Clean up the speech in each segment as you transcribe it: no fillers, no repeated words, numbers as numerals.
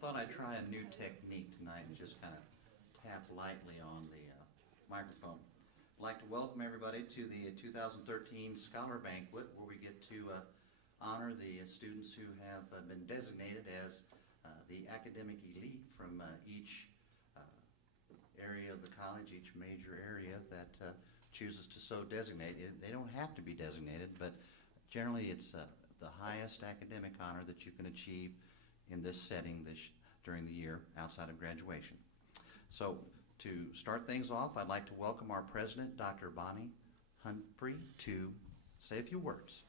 thought I'd try a new technique tonight and just kind of tap lightly on the microphone. I'd like to welcome everybody to the 2013 Scholar Banquet, where we get to honor the students who have been designated as the academic elite from each area of the college, each major area that chooses to so designate. They don't have to be designated, but generally it's the highest academic honor that you can achieve in this setting during the year outside of graduation. So to start things off, I'd like to welcome our president, Dr. Bonnie Humphrey, to say a few words.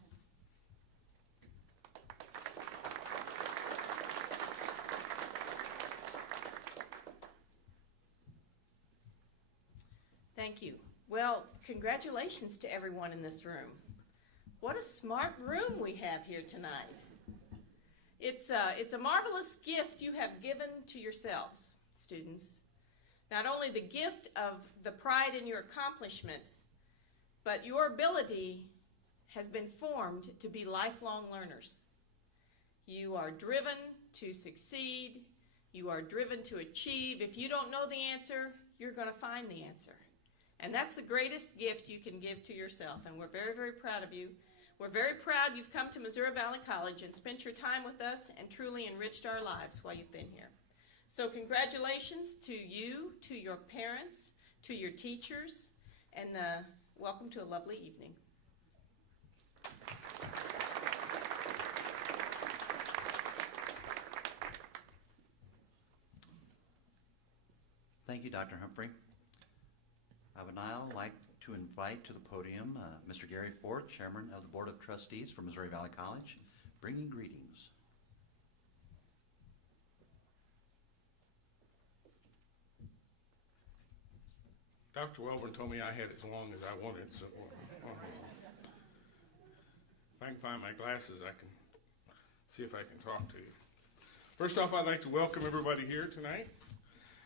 Thank you. Well, congratulations to everyone in this room. What a smart room we have here tonight. It's a marvelous gift you have given to yourselves, students. Not only the gift of the pride in your accomplishment, but your ability has been formed to be lifelong learners. You are driven to succeed. You are driven to achieve. If you don't know the answer, you're going to find the answer. And that's the greatest gift you can give to yourself, and we're very, very proud of you. We're very proud you've come to Missouri Valley College and spent your time with us and truly enriched our lives while you've been here. So congratulations to you, to your parents, to your teachers, and welcome to a lovely evening. Thank you, Dr. Humphrey. I would now like to invite to the podium Mr. Gary Ford, Chairman of the Board of Trustees for Missouri Valley College, bringing greetings. Dr. Welborn told me I had as long as I wanted, so if I can find my glasses, I can see if I can talk to you. First off, I'd like to welcome everybody here tonight.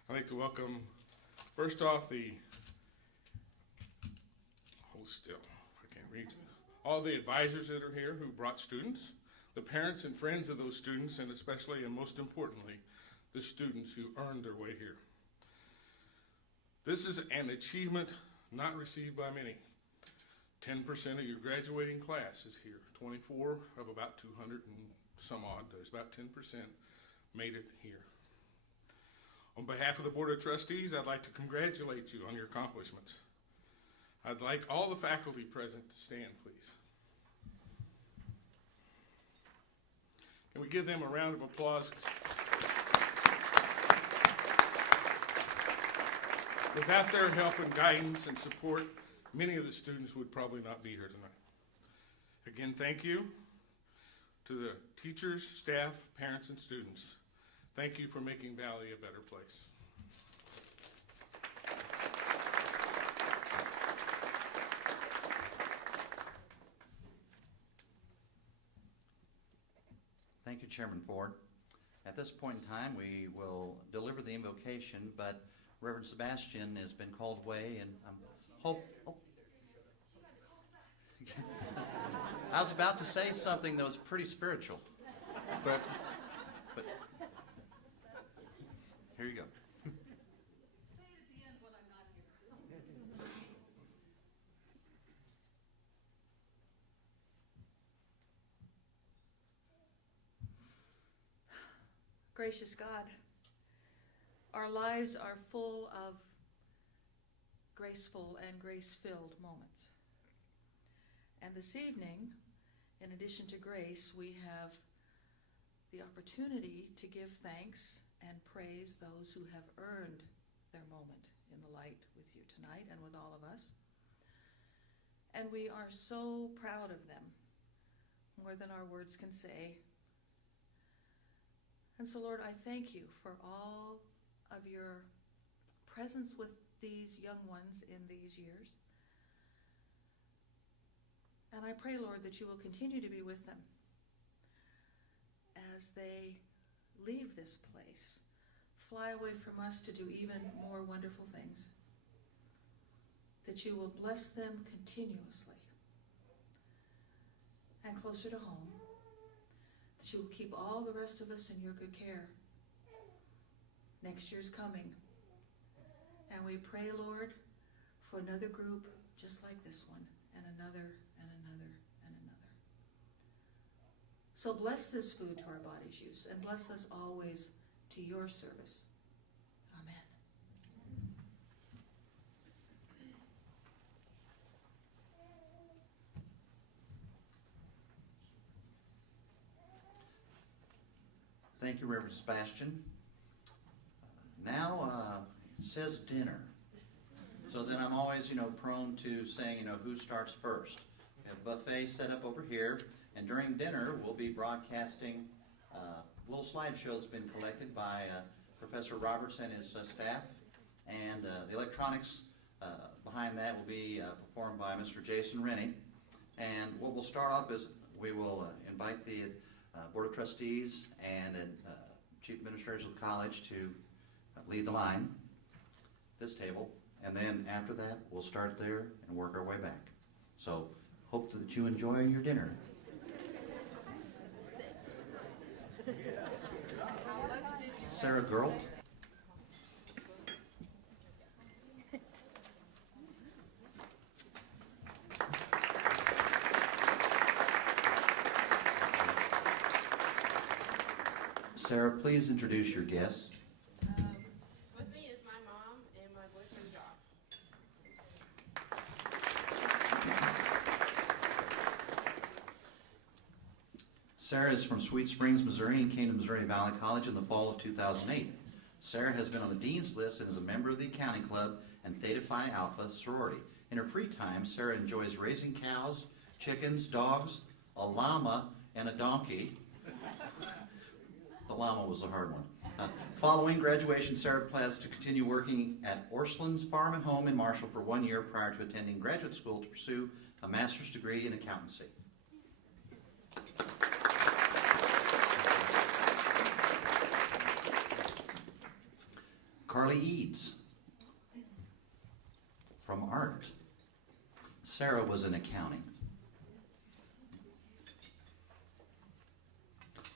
I'd like to welcome, first off, all the advisors that are here who brought students, the parents and friends of those students, and especially and most importantly, the students who earned their way here. This is an achievement not received by many. 10% of your graduating class is here. 24 of about 200 and some odd, there's about 10% made it here. On behalf of the Board of Trustees, I'd like to congratulate you on your accomplishments. I'd like all the faculty present to stand, please. Can we give them a round of applause? Without their help and guidance and support, many of the students would probably not be here tonight. Again, thank you to the teachers, staff, parents, and students. Thank you for making Valley a better place. Thank you, Chairman Ford. At this point in time, we will deliver the invocation, but Reverend Sebastian has been called away, and I was about to say something that was pretty spiritual, but here you go. Say it at the end when I'm not here. Gracious God, our lives are full of graceful and grace-filled moments. And this evening, in addition to grace, we have the opportunity to give thanks and praise those who have earned their moment in the light with you tonight and with all of us. And we are so proud of them, more than our words can say. And so, Lord, I thank you for all of your presence with these young ones in these years. And I pray, Lord, that you will continue to be with them as they leave this place, fly away from us to do even more wonderful things, that you will bless them continuously and closer to home, that you will keep all the rest of us in your good care, Next year's coming. And we pray, Lord, for another group just like this one, and another, and another, and another. So bless this food to our body's use, and bless us always to your service. Amen. Thank you, Reverend Sebastian. Now, it says dinner. So then I'm always, prone to saying, who starts first. We have a buffet set up over here, and during dinner, we'll be broadcasting a little slideshow that's been collected by Professor Roberts and his staff, and the electronics behind that will be performed by Mr. Jason Rennie. And what we'll start off is we will invite the Board of Trustees and Chief Administrators of the college to lead the line, this table, and then after that, we'll start there and work our way back. So, hope that you enjoy your dinner. Sarah Gerlt. Sarah, please introduce your guests. With me is my mom and my boyfriend Josh. Sarah is from Sweet Springs, Missouri, and came to Missouri Valley College in the fall of 2008. Sarah has been on the Dean's List and is a member of the Accounting Club and Theta Phi Alpha sorority. In her free time, Sarah enjoys raising cows, chickens, dogs, a llama, and a donkey. The llama was a hard one. Following graduation, Sarah plans to continue working at Orscheln's Farm and Home in Marshall for 1 year prior to attending graduate school to pursue a master's degree in accountancy. Carly Eads from Art. Sarah was in accounting.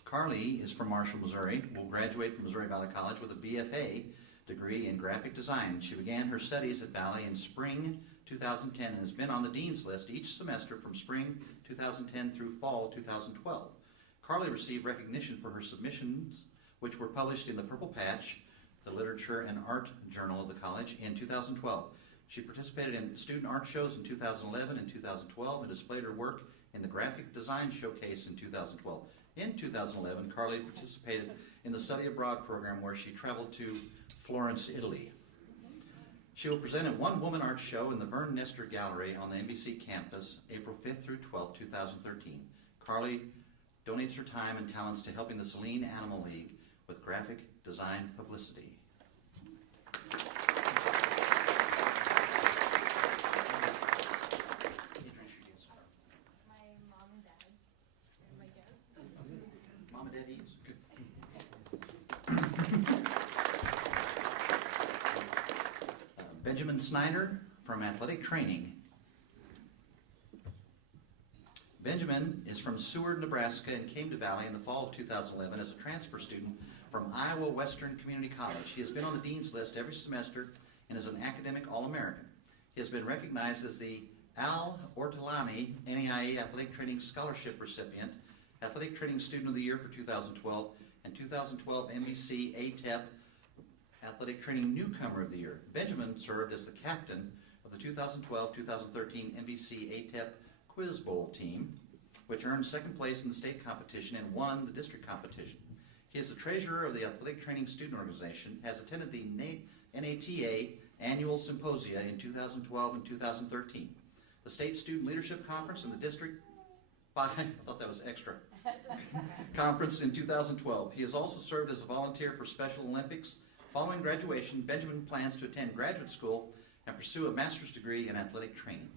Carly is from Marshall, Missouri, will graduate from Missouri Valley College with a BFA degree in graphic design. She began her studies at Valley in spring 2010 and has been on the Dean's List each semester from spring 2010 through fall 2012. Carly received recognition for her submissions, which were published in the Purple Patch, the Literature and Art Journal of the college, in 2012. She participated in student art shows in 2011 and 2012 and displayed her work in the Graphic Design Showcase in 2012. In 2011, Carly participated in the Study Abroad program where she traveled to Florence, Italy. She will present at One Woman Art Show in the Vern Nestor Gallery on the MVC campus, April 5th through 12th, 2013. Carly donates her time and talents to helping the Saline Animal League with graphic design publicity. My mom and dad and my guests. Mom and Dad Eads. Good. Benjamin Snyder from Athletic Training. Benjamin is from Seward, Nebraska, and came to Valley in the fall of 2011 as a transfer student from Iowa Western Community College. He has been on the Dean's List every semester and is an academic All-American. He has been recognized as the Al Ortolani NAIA Athletic Training Scholarship recipient, Athletic Training Student of the Year for 2012, and 2012 MVC ATEP Athletic Training Newcomer of the Year. Benjamin served as the captain of the 2012-2013 MVC ATEP Quiz Bowl team, which earned second place in the state competition and won the district competition. He is the treasurer of the Athletic Training Student Organization, has attended the NATA Annual Symposia in 2012 and 2013, the State Student Leadership Conference and the District 5, I thought that was extra, conference in 2012. He has also served as a volunteer for Special Olympics. Following graduation, Benjamin plans to attend graduate school and pursue a master's degree in athletic training.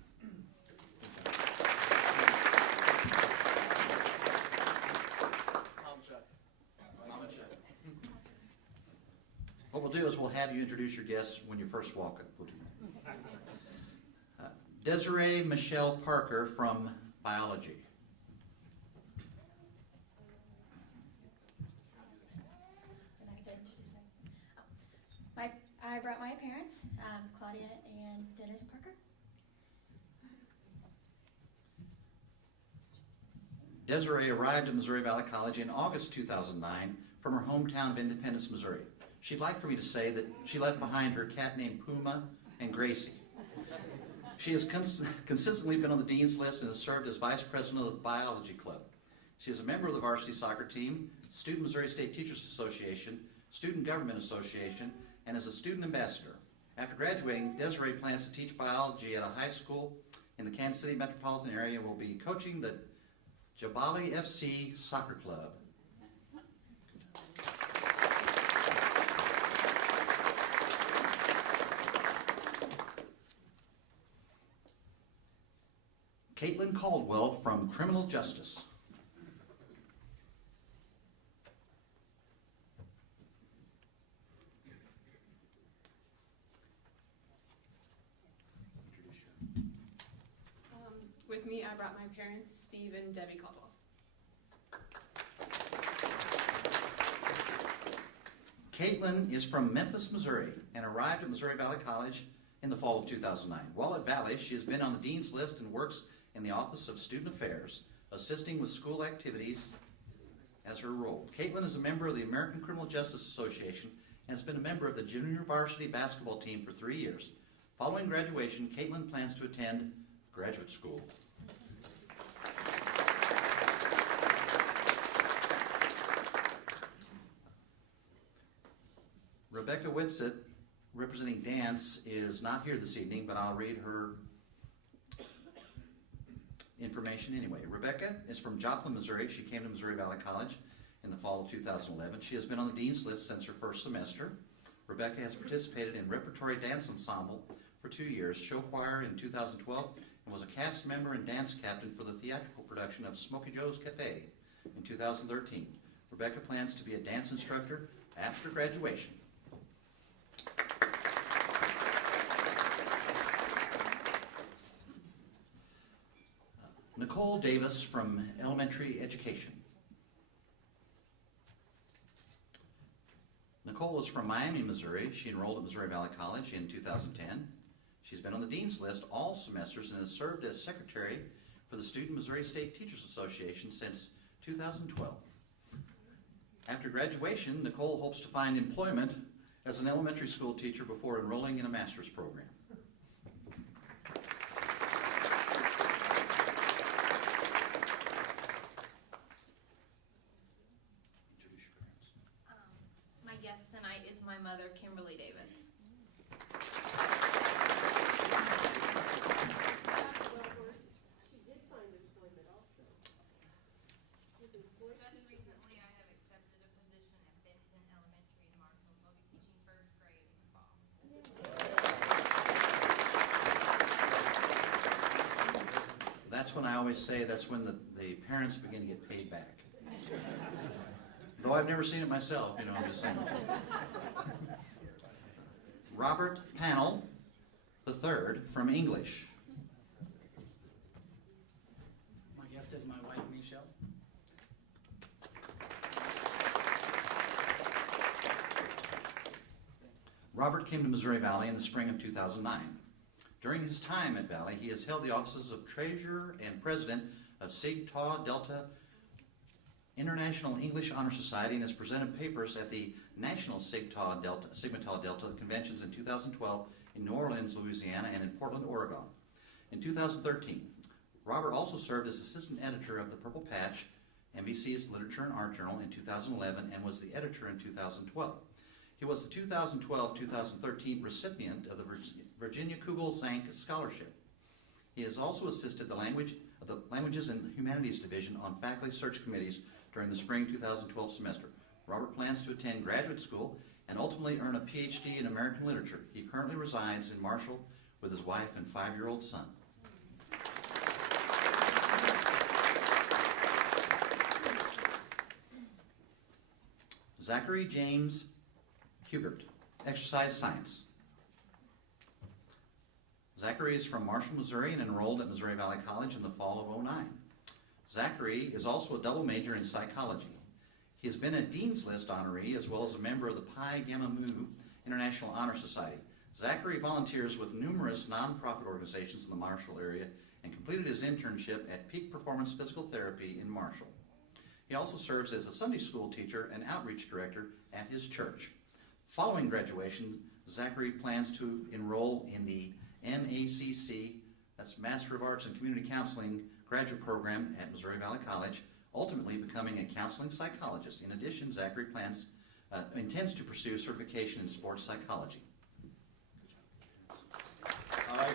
What we'll do is we'll have you introduce your guests when you first walk up. We'll do that. Desiree Michelle Parker from Biology. Claudia and Dennis Parker. Desiree arrived at Missouri Valley College in August 2009 from her hometown of Independence, Missouri. She'd like for me to say that she left behind her cat named Puma and Gracie. She has consistently been on the dean's list and has served as vice president of the biology club. She is a member of the varsity soccer team, Student Missouri State Teachers Association, Student Government Association, and is a student ambassador. After graduating, Desiree plans to teach biology at a high school in the Kansas City metropolitan area and will be coaching the Jabali FC Soccer Club. Caitlin Caldwell from Criminal Justice. With me, I brought my parents, Steve and Debbie Caldwell. Caitlin is from Memphis, Missouri, and arrived at Missouri Valley College in the fall of 2009. While at Valley, she has been on the dean's list and works in the Office of Student Affairs, assisting with school activities as her role. Caitlin is a member of the American Criminal Justice Association and has been a member of the junior varsity basketball team for 3 years. Following graduation, Caitlin plans to attend graduate school. Rebecca Whitsett, representing dance, is not here this evening, but I'll read her information anyway. Rebecca is from Joplin, Missouri. She came to Missouri Valley College in the fall of 2011. She has been on the dean's list since her first semester. Rebecca has participated in repertory dance ensemble for 2 years, show choir in 2012, and was a cast member and dance captain for the theatrical production of Smokey Joe's Cafe in 2013. Rebecca plans to be a dance instructor after graduation. Nicole Davis from Elementary Education. Nicole is from Miami, Missouri. She enrolled at Missouri Valley College in 2010. She's been on the dean's list all semesters and has served as secretary for the Student Missouri State Teachers Association since 2012. After graduation, Nicole hopes to find employment as an elementary school teacher before enrolling in a master's program. My guest tonight is my mother, Kimberly Davis. Just recently, I have accepted a position at Benton Elementary in Marshall, so I'll be teaching first grade in the fall. That's when I always say that's when the parents begin to get paid back. Though I've never seen it myself, you know, I'm just saying. Robert Pannell III from English. My guest is my wife, Michelle. Robert came to Missouri Valley in the spring of 2009. During his time at Valley, he has held the offices of Treasurer and President of Sig Tau Delta International English Honor Society and has presented papers at the National Sigma Tau Delta conventions in 2012 in New Orleans, Louisiana, and in Portland, Oregon. In 2013, Robert also served as assistant editor of the Purple Patch, MVC's Literature and Art Journal in 2011, and was the editor in 2012. He was the 2012-2013 recipient of the Virginia Kugel-Zank Scholarship. He has also assisted the Languages and Humanities Division on faculty search committees during the spring 2012 semester. Robert plans to attend graduate school and ultimately earn a PhD in American literature. He currently resides in Marshall with his wife and 5-year-old son. Zachary James Hubert, Exercise Science. Zachary is from Marshall, Missouri, and enrolled at Missouri Valley College in the fall of 2009. Zachary is also a double major in psychology. He has been a Dean's List honoree as well as a member of the Pi Gamma Mu International Honor Society. Zachary volunteers with numerous nonprofit organizations in the Marshall area and completed his internship at Peak Performance Physical Therapy in Marshall. He also serves as a Sunday school teacher and outreach director at his church. Following graduation, Zachary plans to enroll in the MACC, that's Master of Arts in Community Counseling graduate program at Missouri Valley College, ultimately becoming a counseling psychologist. In addition, Zachary intends to pursue certification in sports psychology. I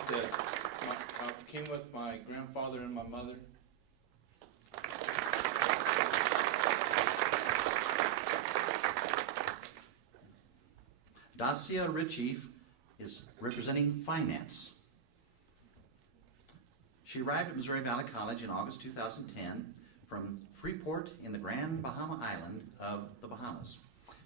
came with my grandfather and my mother. Dacia Ritchie is representing finance. She arrived at Missouri Valley College in August 2010 from Freeport in the Grand Bahama Island of the Bahamas.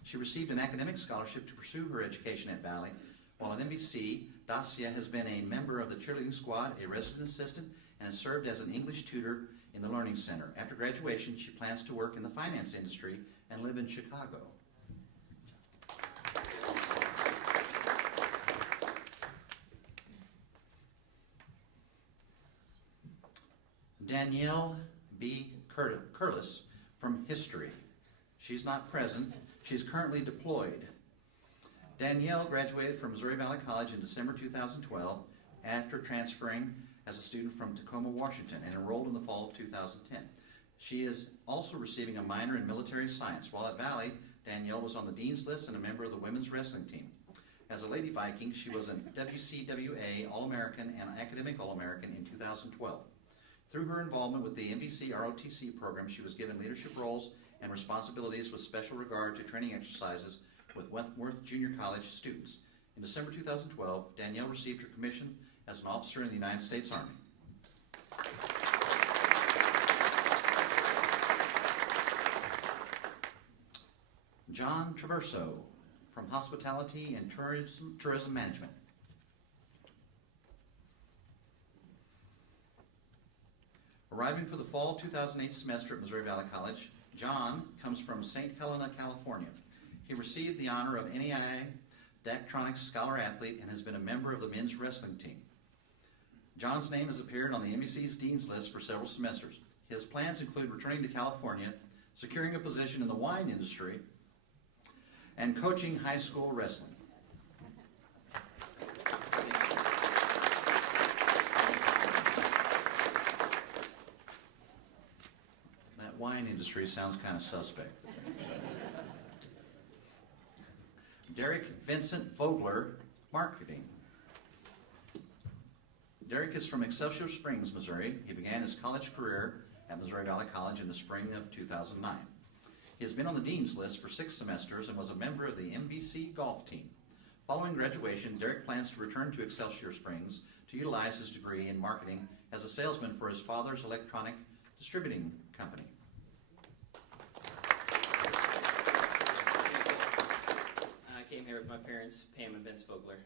She received an academic scholarship to pursue her education at Valley. While at MVC, Dacia has been a member of the cheerleading squad, a resident assistant, and has served as an English tutor in the Learning Center. After graduation, she plans to work in the finance industry and live in Chicago. Danielle B. Curlis from History. She's not present. She's currently deployed. Danielle graduated from Missouri Valley College in December 2012 after transferring as a student from Tacoma, Washington, and enrolled in the fall of 2010. She is also receiving a minor in military science. While at Valley, Danielle was on the Dean's List and a member of the women's wrestling team. As a Lady Viking, she was a WCWA All-American and Academic All-American in 2012. Through her involvement with the MVC ROTC program, she was given leadership roles and responsibilities with special regard to training exercises with Wentworth Junior College students. In December 2012, Danielle received her commission as an officer in the United States Army. John Traverso from Hospitality and Tourism Management. Arriving for the fall 2008 semester at Missouri Valley College, John comes from St. Helena, California. He received the honor of NEI Daktronics Scholar Athlete and has been a member of the men's wrestling team. John's name has appeared on the MVC's Dean's List for several semesters. His plans include returning to California, securing a position in the wine industry, and coaching high school wrestling. That wine industry sounds kind of suspect. Derek Vincent Vogler, Marketing. Derek is from Excelsior Springs, Missouri. He began his college career at Missouri Valley College in the spring of 2009. He has been on the Dean's List for 6 semesters and was a member of the MVC golf team. Following graduation, Derek plans to return to Excelsior Springs to utilize his degree in marketing as a salesman for his father's electronic distributing company. I came here with my parents, Pam and Vince Vogler.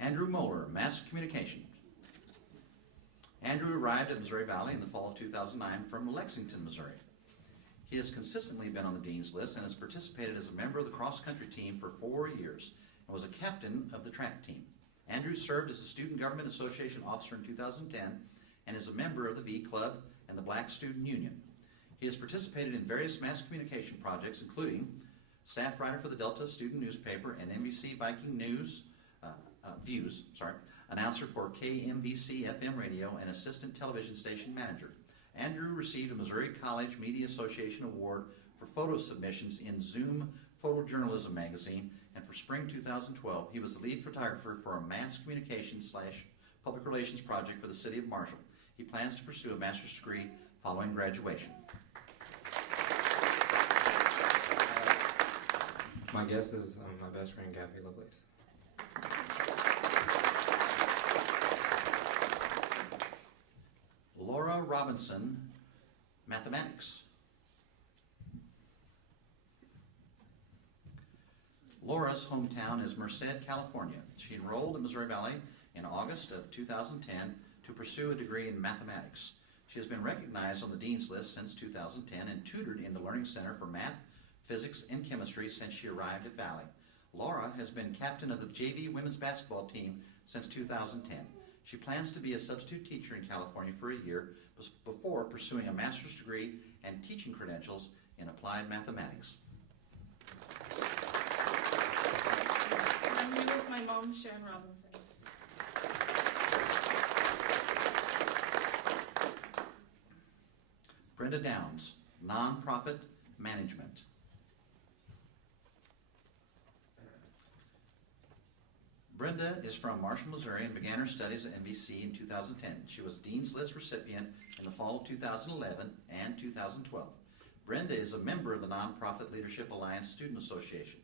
Andrew Moeller, Mass Communication. Andrew arrived at Missouri Valley in the fall of 2009 from Lexington, Missouri. He has consistently been on the Dean's List and has participated as a member of the cross-country team for 4 years and was a captain of the track team. Andrew served as a Student Government Association officer in 2010 and is a member of the V Club and the Black Student Union. He has participated in various mass communication projects, including staff writer for the Delta Student Newspaper and MVC Viking News, Views, announcer for KMVC FM radio, and assistant television station manager. Andrew received a Missouri College Media Association Award for photo submissions in Zoom Photojournalism magazine, and for spring 2012, he was the lead photographer for a mass communication / public relations project for the city of Marshall. He plans to pursue a master's degree following graduation. My guest is my best friend, Gabby Lovelace. Laura Robinson, Mathematics. Laura's hometown is Merced, California. She enrolled at Missouri Valley in August of 2010 to pursue a degree in mathematics. She has been recognized on the Dean's List since 2010 and tutored in the Learning Center for Math, Physics, and Chemistry since she arrived at Valley. Laura has been captain of the JV women's basketball team since 2010. She plans to be a substitute teacher in California for a year before pursuing a master's degree and teaching credentials in applied mathematics. I'm here with my mom, Sharon Robinson. Brenda Downs, Nonprofit Management. Brenda is from Marshall, Missouri, and began her studies at MVC in 2010. She was Dean's List recipient in the fall of 2011 and 2012. Brenda is a member of the Nonprofit Leadership Alliance Student Association,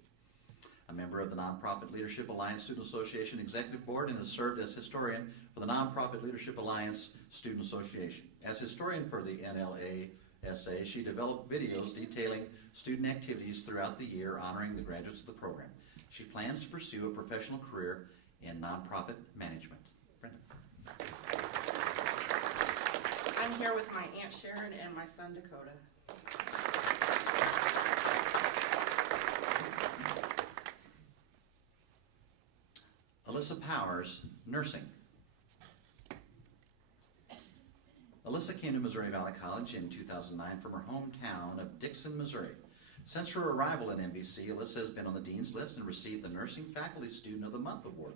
a member of the Nonprofit Leadership Alliance Student Association Executive Board, and has served as historian for the Nonprofit Leadership Alliance Student Association. As historian for the NLASA, she developed videos detailing student activities throughout the year honoring the graduates of the program. She plans to pursue a professional career in nonprofit management. Brenda. I'm here with my Aunt Sharon and my son Dakota. Alyssa Powers, nursing. Alyssa came to Missouri Valley College in 2009 from her hometown of Dixon, Missouri. Since her arrival at MVC, Alyssa has been on the Dean's List and received the Nursing Faculty Student of the Month Award.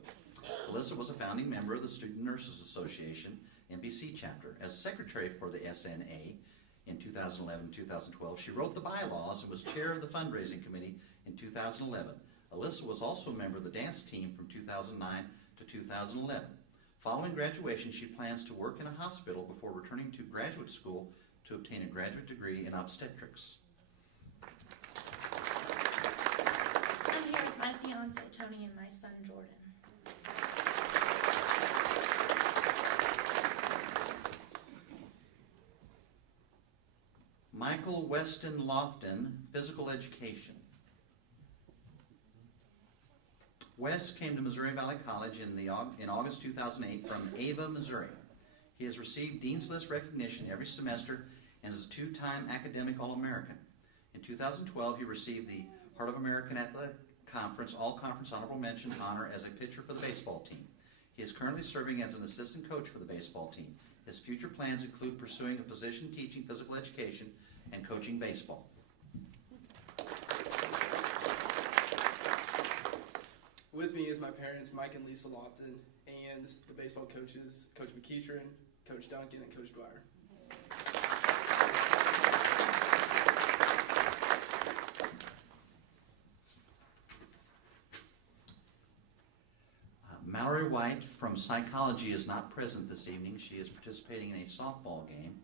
Alyssa was a founding member of the Student Nurses Association, MVC chapter. As secretary for the SNA in 2011-2012, she wrote the bylaws and was chair of the fundraising committee in 2011. Alyssa was also a member of the dance team from 2009 to 2011. Following graduation, she plans to work in a hospital before returning to graduate school to obtain a graduate degree in obstetrics. I'm here with my fiance Tony and my son Jordan. Michael Weston Lofton, physical education. Wes came to Missouri Valley College in August 2008 from Ava, Missouri. He has received Dean's List recognition every semester and is a two-time academic All-American. In 2012, he received the Heart of American Athletic Conference All-Conference Honorable Mention honor as a pitcher for the baseball team. He is currently serving as an assistant coach for the baseball team. His future plans include pursuing a position teaching physical education and coaching baseball. With me is my parents, Mike and Lisa Lofton, and the baseball coaches, Coach McEachern, Coach Duncan, and Coach Dwyer. Mallory White from psychology is not present this evening. She is participating in a softball game.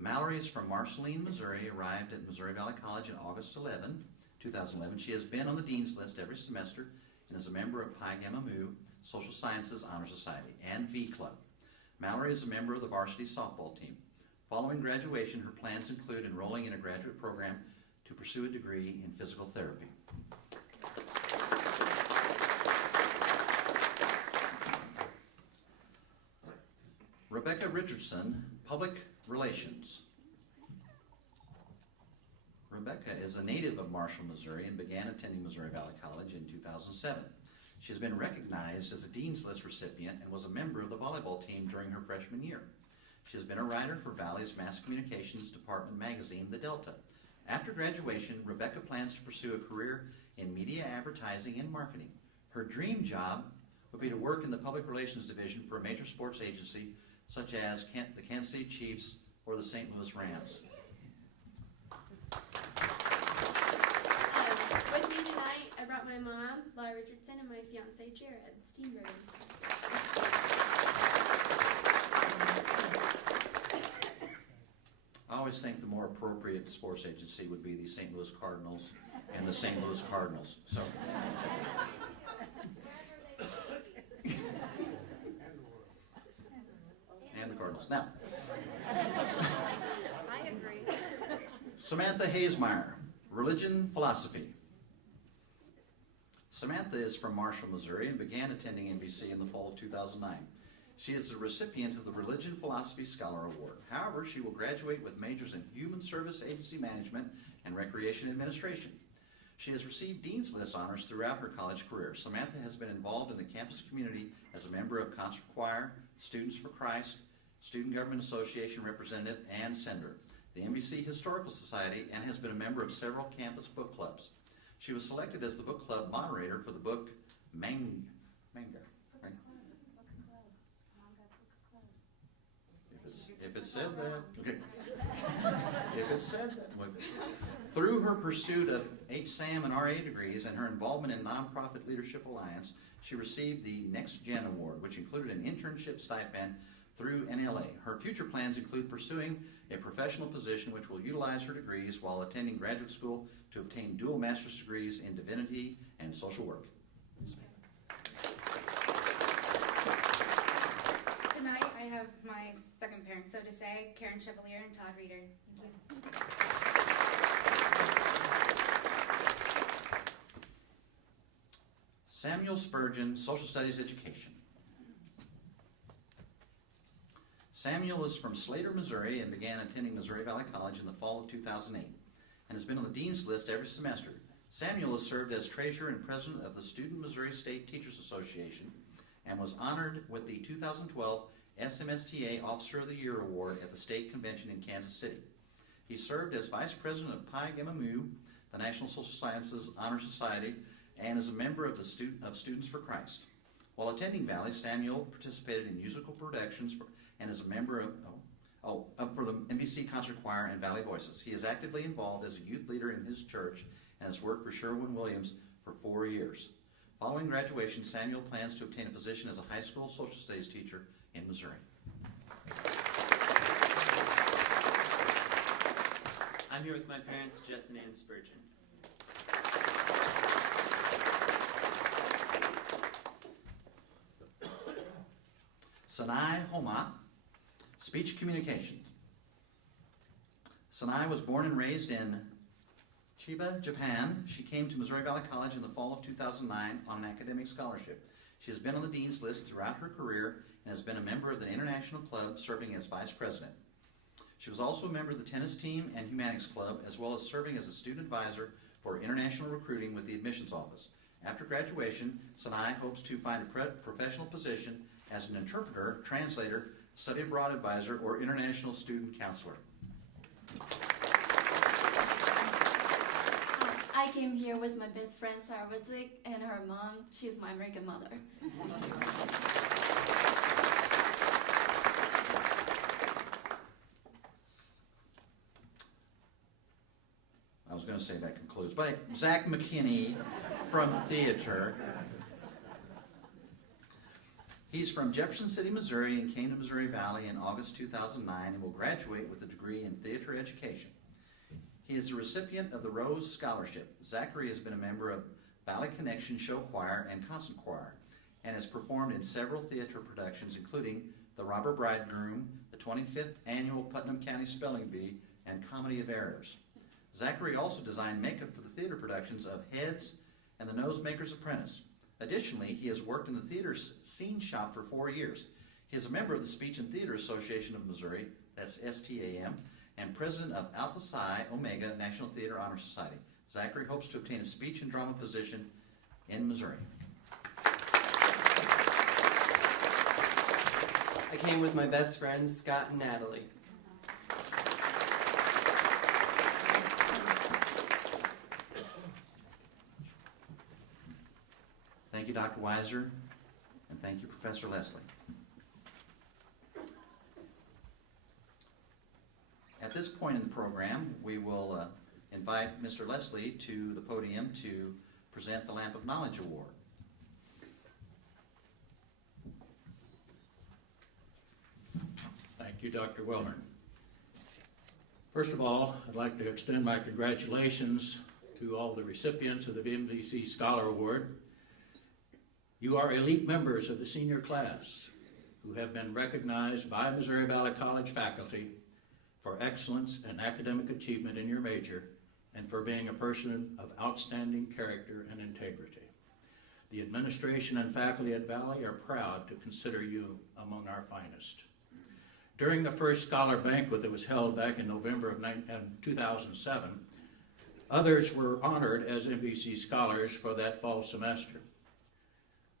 Mallory is from Marceline, Missouri, arrived at Missouri Valley College in August 2011. She has been on the Dean's List every semester and is a member of Pi Gamma Mu, Social Sciences Honor Society, and V Club. Mallory is a member of the varsity softball team. Following graduation, her plans include enrolling in a graduate program to pursue a degree in physical therapy. Rebecca Richardson, Public Relations. Rebecca is a native of Marshall, Missouri, and began attending Missouri Valley College in 2007. She has been recognized as a Dean's List recipient and was a member of the volleyball team during her freshman year. She has been a writer for Valley's Mass Communications Department magazine, The Delta. After graduation, Rebecca plans to pursue a career in media advertising and marketing. Her dream job would be to work in the public relations division for a major sports agency such as the Kansas City Chiefs or the St. Louis Rams. With me tonight, I brought my mom, Laura Richardson, and my fiance, Jared Steenberg. I always think the more appropriate sports agency would be the St. Louis Cardinals and the St. Louis Cardinals. So. And the Cardinals. Now. I agree. Samantha Haysmeyer, Religion Philosophy. Samantha is from Marshall, Missouri, and began attending MVC in the fall of 2009. She is the recipient of the Religion Philosophy Scholar Award. However, she will graduate with majors in Human Service Agency Management and Recreation Administration. She has received Dean's List honors throughout her college career. Samantha has been involved in the campus community as a member of Concert Choir, Students for Christ, Student Government Association representative, and senator, the MVC Historical Society, and has been a member of several campus book clubs. She was selected as the book club moderator for the book Manga. If it said that, okay. If it said that, through her pursuit of HSAM and RA degrees and her involvement in Nonprofit Leadership Alliance, she received the Next Gen Award, which included an internship stipend through NLA. Her future plans include pursuing a professional position which will utilize her degrees while attending graduate school to obtain dual master's degrees in divinity and social work. Tonight I have my second parents, so to say, Karen Chevalier and Todd Reeder. Thank you. Samuel Spurgeon, Social Studies Education. Samuel is from Slater, Missouri, and began attending Missouri Valley College in the fall of 2008, and has been on the Dean's List every semester. Samuel has served as treasurer and president of the Student Missouri State Teachers Association, and was honored with the 2012 SMSTA Officer of the Year Award at the State Convention in Kansas City. He served as vice president of Pi Gamma Mu, the National Social Sciences Honor Society, and is a member of the Students for Christ. While attending Valley, Samuel participated in musical productions and is a member for the MVC Concert Choir and Valley Voices. He is actively involved as a youth leader in his church and has worked for Sherwin-Williams for 4 years. Following graduation, Samuel plans to obtain a position as a high school social studies teacher in Missouri. I'm here with my parents, Jess and Ann Spurgeon. Sanai Homa, Speech Communications. Sanai was born and raised in Chiba, Japan. She came to Missouri Valley College in the fall of 2009 on an academic scholarship. She has been on the Dean's List throughout her career and has been a member of the International Club, serving as vice president. She was also a member of the tennis team and humanities club, as well as serving as a student advisor for international recruiting with the admissions office. After graduation, Sanai hopes to find a professional position as an interpreter, translator, study abroad advisor, or international student counselor. I came here with my best friend Sarah Witzik and her mom. She's my American mother. I was going to say that concludes, but Zach McKinney from theater. He's from Jefferson City, Missouri, and came to Missouri Valley in August 2009 and will graduate with a degree in theater education. He is the recipient of the Rose Scholarship. Zachary has been a member of Valley Connection Show Choir and Concert Choir, and has performed in several theater productions, including The Robber Bridegroom, the 25th Annual Putnam County Spelling Bee, and Comedy of Errors. Zachary also designed makeup for the theater productions of Heads and The Nosemaker's Apprentice. Additionally, he has worked in the theater scene shop for 4 years. He is a member of the Speech and Theater Association of Missouri, that's STAM, and president of Alpha Psi Omega National Theater Honor Society. Zachary hopes to obtain a speech and drama position in Missouri. I came with my best friends, Scott and Natalie. Thank you, Dr. Weiser, and thank you, Professor Leslie. At this point in the program, we will invite Mr. Leslie to the podium to present the Lamp of Knowledge Award. Thank you, Dr. Wellner. First of all, I'd like to extend my congratulations to all the recipients of the MVC Scholar Award. You are elite members of the senior class who have been recognized by Missouri Valley College faculty for excellence and academic achievement in your major and for being a person of outstanding character and integrity. The administration and faculty at Valley are proud to consider you among our finest. During the first Scholar Banquet that was held back in November of 2007, others were honored as MVC Scholars for that fall semester.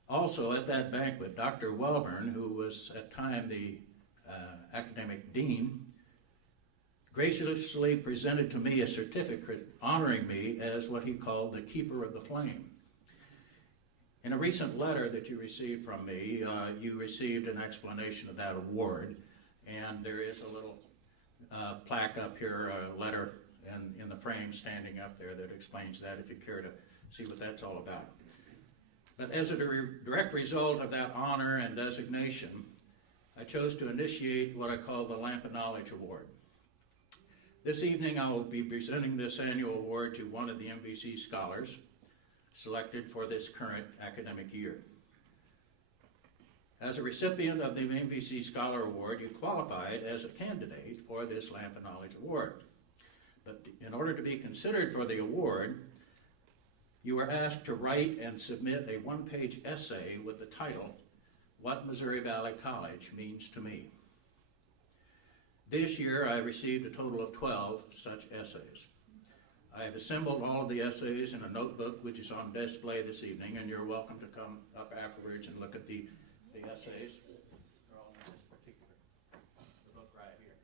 Also at that banquet, Dr. Welburn, who was at the time the academic dean, graciously presented to me a certificate honoring me as what he called the keeper of the flame. In a recent letter that you received from me, you received an explanation of that award, and there is a little plaque up here, a letter in the frame standing up there that explains that if you care to see what that's all about. But as a direct result of that honor and designation, I chose to initiate what I call the Lamp of Knowledge Award. This evening I will be presenting this annual award to one of the MVC Scholars selected for this current academic year. As a recipient of the MVC Scholar Award, you qualified as a candidate for this Lamp of Knowledge Award. But in order to be considered for the award, you were asked to write and submit a one-page essay with the title, What Missouri Valley College Means to Me. This year I received a total of 12 such essays. I have assembled all of the essays in a notebook which is on display this evening, and you're welcome to come up afterwards and look at the essays. They're all in this particular book right here.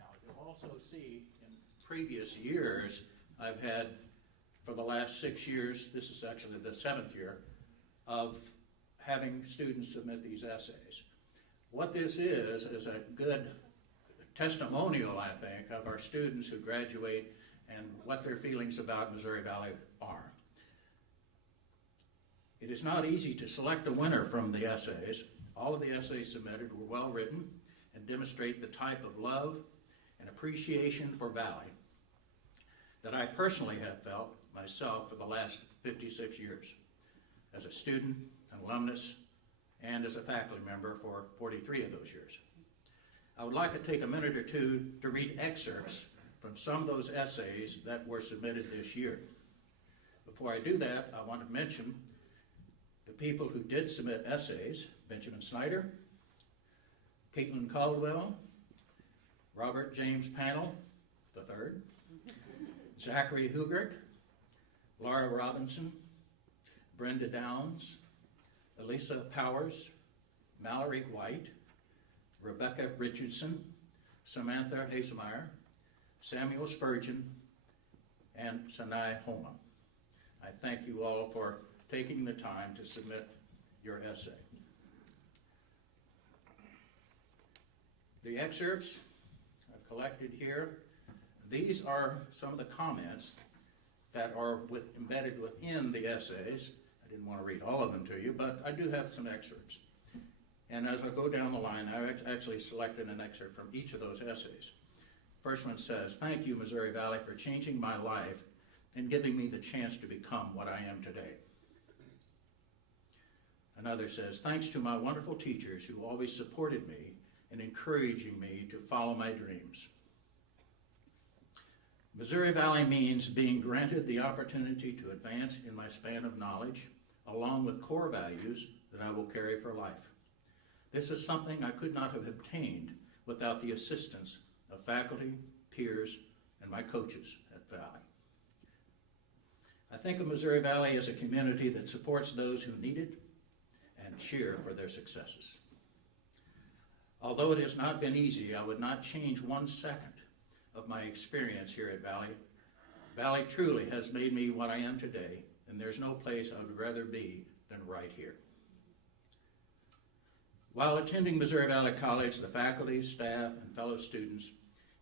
Now you'll also see in previous years I've had, for the last 6 years, this is actually the 7th year, of having students submit these essays. What this is a good testimonial, I think, of our students who graduate and what their feelings about Missouri Valley are. It is not easy to select a winner from the essays. All of the essays submitted were well written and demonstrate the type of love and appreciation for Valley that I personally have felt myself for the last 56 years as a student, an alumnus, and as a faculty member for 43 of those years. I would like to take a minute or two to read excerpts from some of those essays that were submitted this year. Before I do that, I want to mention the people who did submit essays: Benjamin Snyder, Caitlin Caldwell, Robert James Panel III, Zachary Hugert, Laura Robinson, Brenda Downs, Elisa Powers, Mallory White, Rebecca Richardson, Samantha Hasemeyer, Samuel Spurgeon, and Sanai Homa. I thank you all for taking the time to submit your essay. The excerpts I've collected here, these are some of the comments that are embedded within the essays. I didn't want to read all of them to you, but I do have some excerpts. And as I go down the line, I actually selected an excerpt from each of those essays. First one says, "Thank you, Missouri Valley, for changing my life and giving me the chance to become what I am today." Another says, "Thanks to my wonderful teachers who always supported me and encouraging me to follow my dreams." Missouri Valley means being granted the opportunity to advance in my span of knowledge, along with core values that I will carry for life. This is something I could not have obtained without the assistance of faculty, peers, and my coaches at Valley. I think of Missouri Valley as a community that supports those who need it and cheer for their successes. Although it has not been easy, I would not change 1 second of my experience here at Valley. Valley truly has made me what I am today, and there's no place I would rather be than right here. While attending Missouri Valley College, the faculty, staff, and fellow students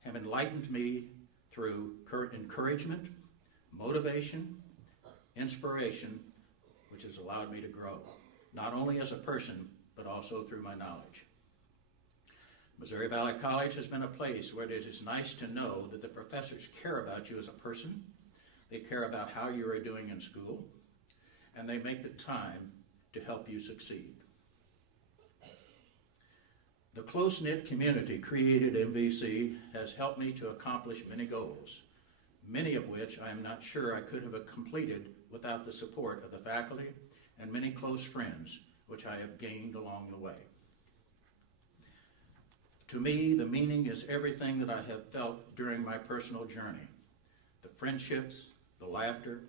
have enlightened me through encouragement, motivation, inspiration, which has allowed me to grow, not only as a person, but also through my knowledge. Missouri Valley College has been a place where it is nice to know that the professors care about you as a person, they care about how you are doing in school, and they make the time to help you succeed. The close-knit community created MVC has helped me to accomplish many goals, many of which I am not sure I could have completed without the support of the faculty and many close friends, which I have gained along the way. To me, the meaning is everything that I have felt during my personal journey. The friendships, the laughter,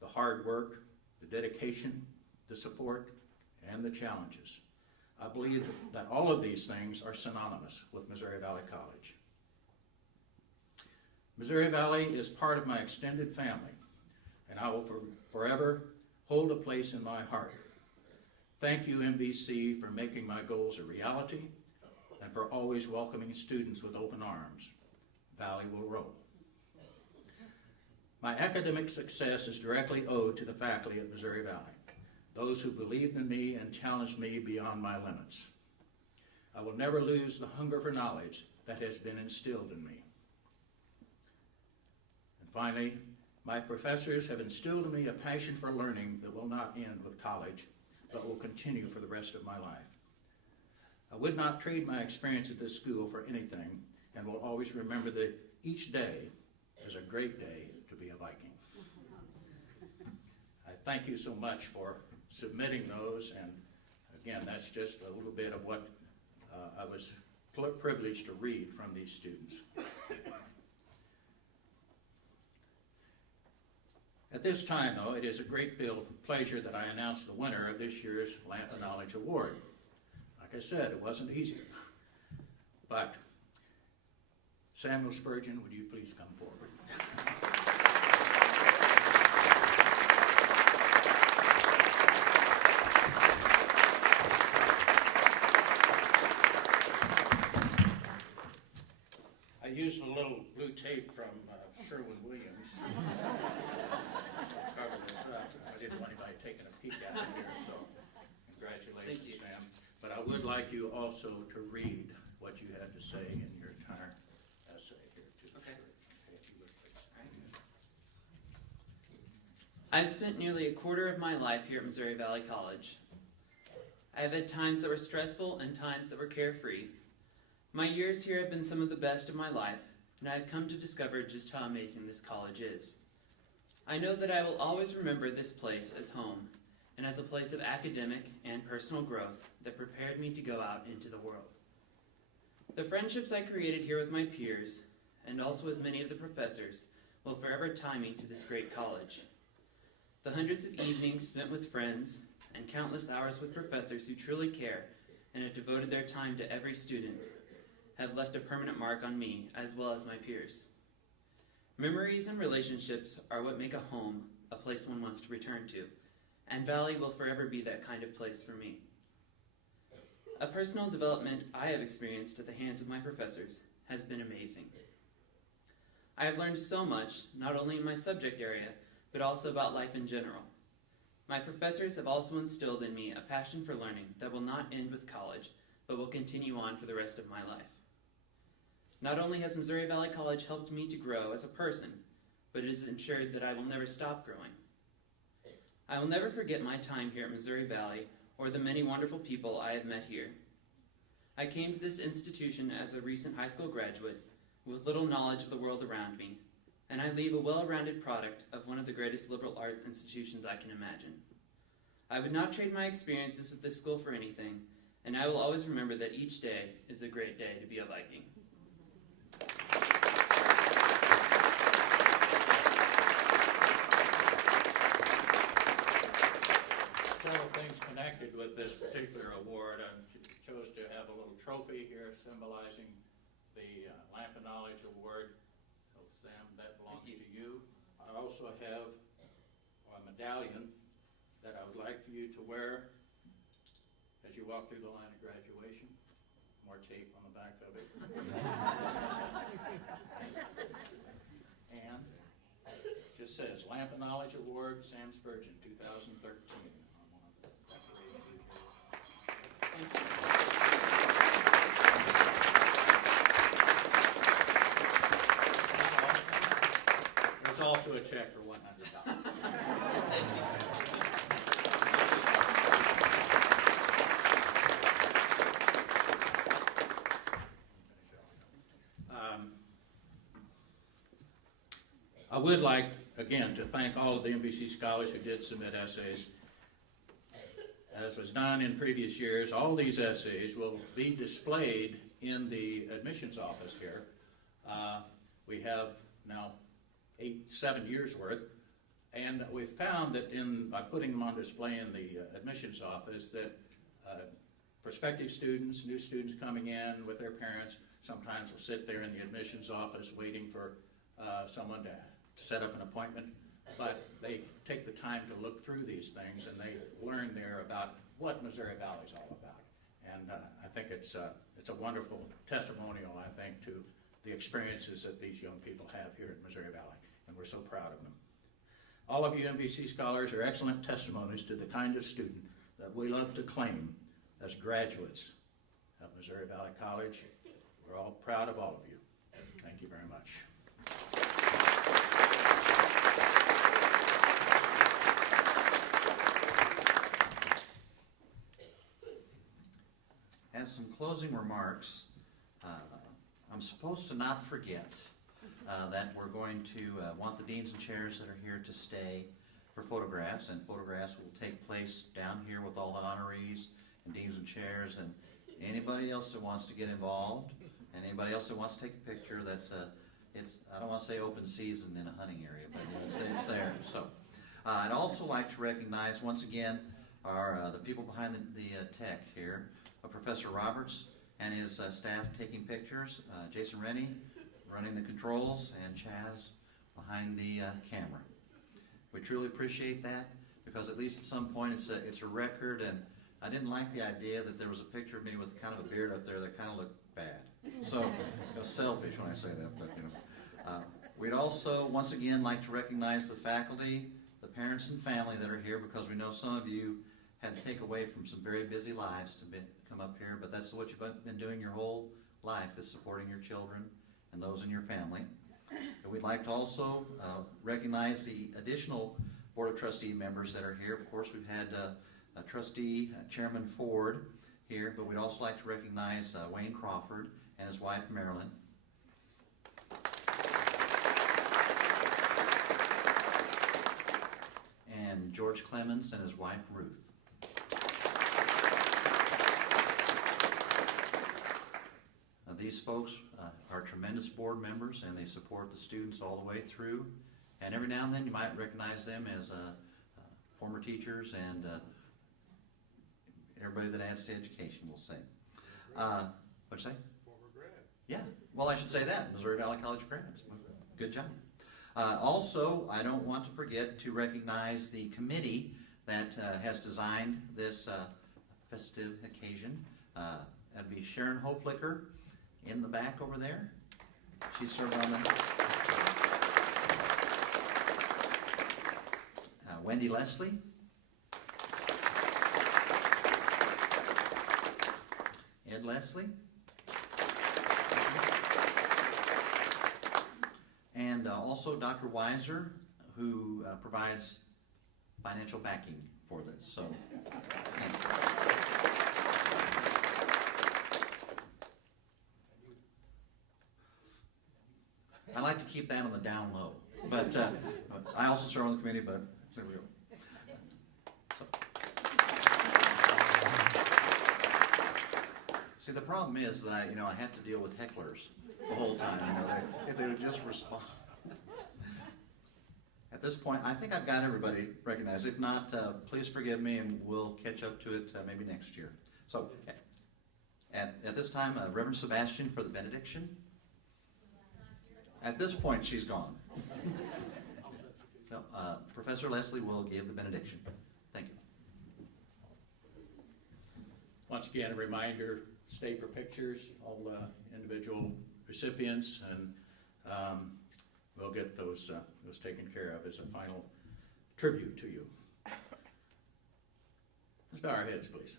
the hard work, the dedication, the support, and the challenges. I believe that all of these things are synonymous with Missouri Valley College. Missouri Valley is part of my extended family, and I will forever hold a place in my heart. Thank you, MVC, for making my goals a reality and for always welcoming students with open arms. Valley will roll. My academic success is directly owed to the faculty at Missouri Valley, those who believed in me and challenged me beyond my limits. I will never lose the hunger for knowledge that has been instilled in me. And finally, my professors have instilled in me a passion for learning that will not end with college, but will continue for the rest of my life. I would not trade my experience at this school for anything, and will always remember that each day is a great day to be a Viking. I thank you so much for submitting those, and again, that's just a little bit of what I was privileged to read from these students. At this time, though, it is a great pleasure that I announce the winner of this year's Lamp of Knowledge Award. Like I said, it wasn't easy, but Samuel Spurgeon, would you please come forward? I used a little blue tape from Sherwin-Williams to cover this up. I didn't want anybody taking a peek at it here, so congratulations, Sam. But I would like you also to read what you had to say in your entire essay here, too. Okay. If you would, please. I've spent nearly a quarter of my life here at Missouri Valley College. I have had times that were stressful and times that were carefree. My years here have been some of the best of my life, and I have come to discover just how amazing this college is. I know that I will always remember this place as home, and as a place of academic and personal growth that prepared me to go out into the world. The friendships I created here with my peers, and also with many of the professors, will forever tie me to this great college. The hundreds of evenings spent with friends, and countless hours with professors who truly care and have devoted their time to every student, have left a permanent mark on me, as well as my peers. Memories and relationships are what make a home, a place one wants to return to, and Valley will forever be that kind of place for me. A personal development I have experienced at the hands of my professors has been amazing. I have learned so much, not only in my subject area, but also about life in general. My professors have also instilled in me a passion for learning that will not end with college, but will continue on for the rest of my life. Not only has Missouri Valley College helped me to grow as a person, but it has ensured that I will never stop growing. I will never forget my time here at Missouri Valley or the many wonderful people I have met here. I came to this institution as a recent high school graduate with little knowledge of the world around me, and I leave a well-rounded product of one of the greatest liberal arts institutions I can imagine. I would not trade my experiences at this school for anything, and I will always remember that each day is a great day to be a Viking. Several things connected with this particular award. I chose to have a little trophy here symbolizing the Lamp of Knowledge Award. So Sam, that belongs to you. I also have a medallion that I would like for you to wear as you walk through the line of graduation. More tape on the back of it. And it just says Lamp of Knowledge Award, Sam Spurgeon, 2013. There's also a check for $100. Thank you. I would like, again, to thank all of the MVC scholars who did submit essays. as was done in previous years, all these essays will be displayed in the admissions office here. We have now 7 years worth, and we found that by putting them on display in the admissions office that prospective students, new students coming in with their parents, sometimes will sit there in the admissions office waiting for someone to set up an appointment, but they take the time to look through these things and they learn there about what Missouri Valley is all about. And I think it's a wonderful testimonial, I think, to the experiences that these young people have here at Missouri Valley, and we're so proud of them. All of you MVC scholars are excellent testimonies to the kind of student that we love to claim as graduates of Missouri Valley College. We're all proud of all of you. Thank you very much. As some closing remarks, I'm supposed to not forget that we're going to want the deans and chairs that are here to stay for photographs, and photographs will take place down here with all the honorees and deans and chairs, and anybody else that wants to get involved, and anybody else that wants to take a picture. That's I don't want to say open season in a hunting area, but it's there. So I'd also like to recognize once again the people behind the tech here, Professor Roberts and his staff taking pictures, Jason Rennie running the controls, and Chaz behind the camera. We truly appreciate that, because at least at some point it's a record, and I didn't like the idea that there was a picture of me with kind of a beard up there that kind of looked bad. So I was selfish when I say that, but we'd also once again like to recognize the faculty, the parents and family that are here, because we know some of you had to take away from some very busy lives to come up here, but that's what you've been doing your whole life, is supporting your children and those in your family. And we'd like to also recognize the additional Board of Trustee members that are here. Of course, we've had Trustee Chairman Ford here, but we'd also like to recognize Wayne Crawford and his wife Marilyn. And George Clemens and his wife Ruth. These folks are tremendous board members, and they support the students all the way through. And every now and then you might recognize them as former teachers and everybody that adds to education, we'll say. What'd you say? Former grads. Yeah, well, I should say that, Missouri Valley College grads. Good job. Also, I don't want to forget to recognize the committee that has designed this festive occasion. That'd be Sharon Hoflicker in the back over there. She served on the... Wendy Leslie. Ed Leslie. And also Dr. Weiser, who provides financial backing for this. So, I like to keep that on the down low, but I also serve on the committee, but there we go. See, the problem is that I have to deal with hecklers the whole time. If they would just respond. At this point, I think I've got everybody recognized. If not, please forgive me, and we'll catch up to it maybe next year. So, at this time, Reverend Sebastian for the benediction. At this point, she's gone. So, Professor Leslie will give the benediction. Thank you. Once again, a reminder, stay for pictures, all individual recipients, and we'll get those taken care of as a final tribute to you. Let's bow our heads, please.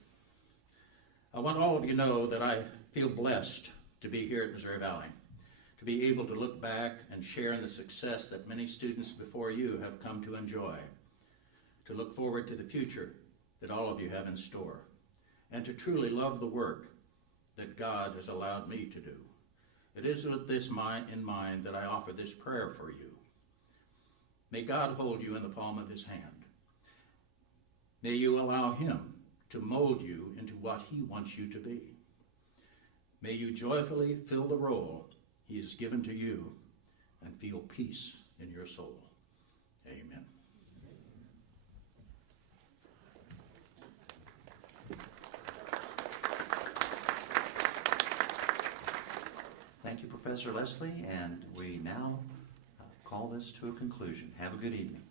I want all of you to know that I feel blessed to be here at Missouri Valley, to be able to look back and share in the success that many students before you have come to enjoy, to look forward to the future that all of you have in store, and to truly love the work that God has allowed me to do. It is with this in mind that I offer this prayer for you. May God hold you in the palm of his hand. May you allow him to mold you into what He wants you to be. May you joyfully fill the role He has given to you and feel peace in your soul. Amen. Thank you, Professor Leslie, and we now call this to a conclusion. Have a good evening.